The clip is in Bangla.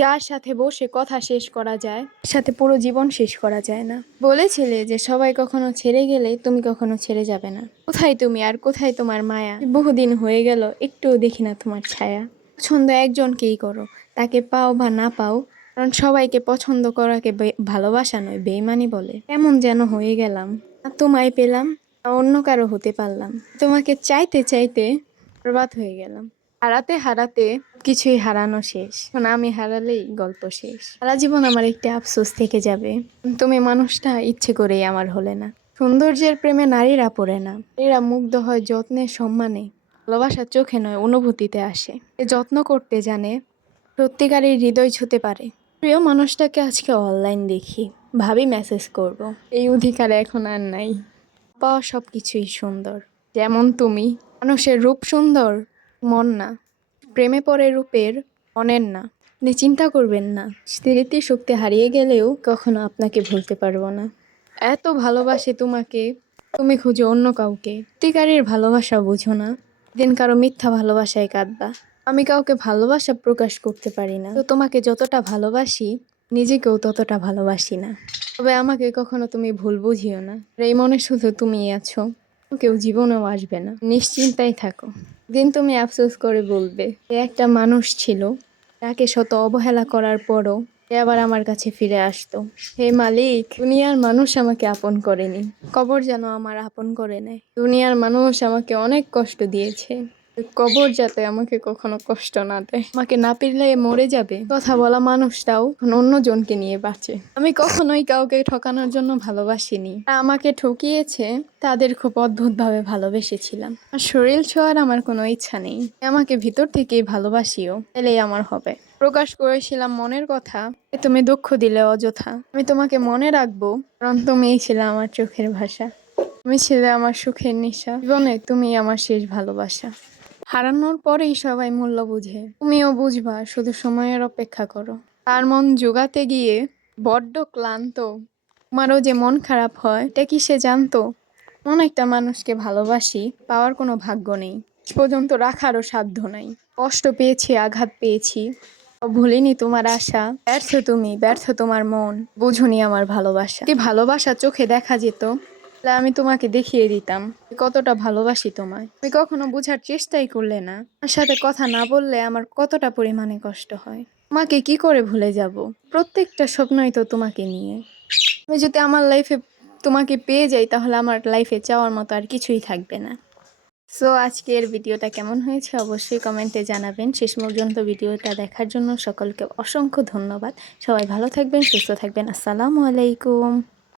যার সাথে বসে কথা শেষ করা যায়, সাথে পুরো জীবন শেষ করা যায় না। বলেছিলে যে সবাই কখনো ছেড়ে গেলে তুমি কখনো ছেড়ে যাবে না। কোথায় তুমি আর কোথায় তোমার মায়া? বহুদিন হয়ে গেল, একটুও দেখি না তোমার ছায়া। পছন্দ একজনকেই করো, তাকে পাও বা না পাও, কারণ সবাইকে পছন্দ করাকে ভালোবাসা নয়, বেইমানি বলে। এমন যেন হয়ে গেলাম, না তোমায় পেলাম না অন্য কারো হতে পারলাম। তোমাকে চাইতে চাইতে বরবাদ হয়ে গেলাম। হারাতে হারাতে কিছুই হারানো শেষ, এখন আমি হারালেই গল্প শেষ। সারা জীবন আমার একটি আফসোস থেকে যাবে, তুমি মানুষটা ইচ্ছে করেই আমার হলে না। সৌন্দর্যের প্রেমে নারীরা পড়ে না, এরা মুগ্ধ হয় যত্নের সম্মানে। ভালোবাসার চোখে নয়, অনুভূতিতে আসে। এ যত্ন করতে জানে, সত্যিকারের হৃদয় ছুঁতে পারে। প্রিয় মানুষটাকে আজকে অনলাইন দেখি, ভাবি মেসেজ করব। এই অধিকার এখন আর নাই। পাওয়া সব কিছুই সুন্দর, যেমন তুমি। মানুষের রূপ সুন্দর, মন না। প্রেমে পড়ে রূপের, মনের না। আপনি চিন্তা করবেন না, স্মৃতি শক্তি হারিয়ে গেলেও কখনো আপনাকে ভুলতে পারবো না। এত ভালোবাসে তোমাকে, তুমি খুঁজো অন্য কাউকে। সত্যিকারের ভালোবাসা বুঝো না, দিন কারো মিথ্যা ভালোবাসায় কাঁদবা। আমি কাউকে ভালোবাসা প্রকাশ করতে পারি না, তো তোমাকে যতটা ভালোবাসি নিজেকেও ততটা ভালোবাসি না। তবে আমাকে কখনো তুমি ভুল বুঝিও না, আর এই মনে শুধু তুমিই আছো, কেউ জীবনেও আসবে না। নিশ্চিন্তায় থাকো, দিন তুমি আফসোস করে বলবে এ একটা মানুষ ছিল, তাকে শত অবহেলা করার পরও সে আবার আমার কাছে ফিরে আসতো। হে মালিক, দুনিয়ার মানুষ আমাকে আপন করেনি, কবর যেন আমার আপন করে নেয়। দুনিয়ার মানুষ আমাকে অনেক কষ্ট দিয়েছে, কবর যাতে আমাকে কখনো কষ্ট না দেয়। আমাকে না পিরলে মরে যাবে কথা বলা মানুষটাও অন্যজনকে নিয়ে বাঁচে। আমি কখনোই কাউকে ঠকানোর জন্য ভালোবাসিনি, আর আমাকে ঠকিয়েছে তাদের খুব অদ্ভুতভাবে ভালোবেসেছিলাম। আর শরীর ছোঁয়ার আমার কোনো ইচ্ছা নেই, আমাকে ভিতর থেকেই ভালোবাসিও, এলেই আমার হবে। প্রকাশ করেছিলাম মনের কথা, তুমি দুঃখ দিলে অযথা। আমি তোমাকে মনে রাখবো, কারণ তুমিই ছিলে আমার চোখের ভাষা, তুমি ছিলে আমার সুখের নিশা, জীবনে তুমি আমার শেষ ভালোবাসা। হারানোর পরেই সবাই মূল্য বুঝে, তুমিও বুঝবা, শুধু সময়ের অপেক্ষা করো। তার মন জোগাতে গিয়ে বড্ড ক্লান্ত, তোমারও যে মন খারাপ হয় এটা কি সে জানতো? এমন একটা মানুষকে ভালোবাসি, পাওয়ার কোনো ভাগ্য নেই, আজ পর্যন্ত রাখারও সাধ্য নাই। কষ্ট পেয়েছি, আঘাত পেয়েছি, ভুলিনি তোমার আশা। ব্যর্থ তুমি, ব্যর্থ তোমার মন, বুঝুনি আমার ভালোবাসা। কি ভালোবাসা চোখে দেখা যেত, তাহলে আমি তোমাকে দেখিয়ে দিতাম কতটা ভালোবাসি তোমায়। তুমি কখনো বোঝার চেষ্টাই করলে না, আমার সাথে কথা না বললে আমার কতটা পরিমাণে কষ্ট হয়। তোমাকে কি করে ভুলে যাব, প্রত্যেকটা স্বপ্নই তো তোমাকে নিয়ে। আমি যদি আমার লাইফে তোমাকে পেয়ে যাই, তাহলে আমার লাইফে চাওয়ার মতো আর কিছুই থাকবে না। সো আজকের ভিডিওটা কেমন হয়েছে অবশ্যই কমেন্টে জানাবেন। শেষ পর্যন্ত ভিডিওটা দেখার জন্য সকলকে অসংখ্য ধন্যবাদ। সবাই ভালো থাকবেন, সুস্থ থাকবেন। আসসালামু আলাইকুম।